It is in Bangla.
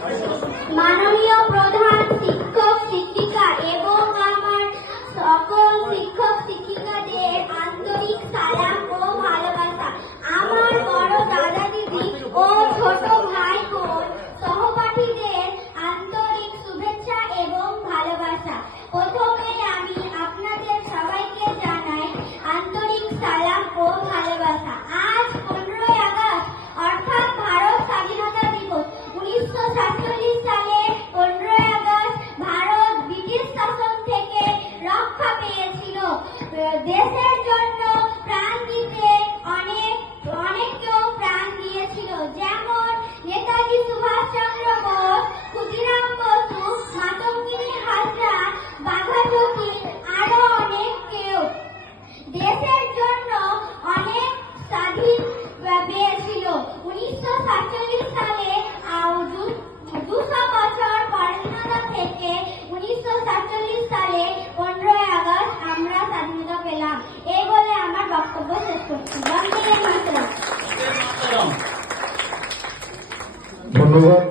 মাননীয় প্রধান শিক্ষক শিক্ষিকা এবং আমার সকল শিক্ষক শিক্ষিকাদের আন্তরিক সালাম ও ভালোবাসা। আমার বড় দাদা দিদি ও ছোট ভাই বোন সহপাঠীদের আন্তরিক শুভেচ্ছা এবং ভালোবাসা। প্রথমে আমি আপনাদের সবাইকে জানাই আন্তরিক সালাম ও ভালোবাসা। আজ 15ই আগস্ট অর্থাৎ ভারত স্বাধীনতা দিবস। 1947 সালে 15ই আগস্ট ভারত ব্রিটিশ শাসন থেকে রক্ষা পেয়েছিল। দেশের জন্য প্রাণ দিতে অনেকেও প্রাণ দিয়েছিল, যেমন নেতাজি সুভাষচন্দ্র বোস, ক্ষুদিরাম বসু, মাতঙ্গিনী হাজরা, বাঘা যতীন, আরো অনেক কেউ দেশের জন্য অনেক স্বাধীন পেয়েছিল। 1947 সালে 200 বছর স্বাধীনতা থেকে 1947 সালে 15ই আগস্ট আমরা স্বাধীনতা পেলাম। এই বলে আমার বক্তব্য শেষ করছি। বন্দে মাতরম। ধন্যবাদ।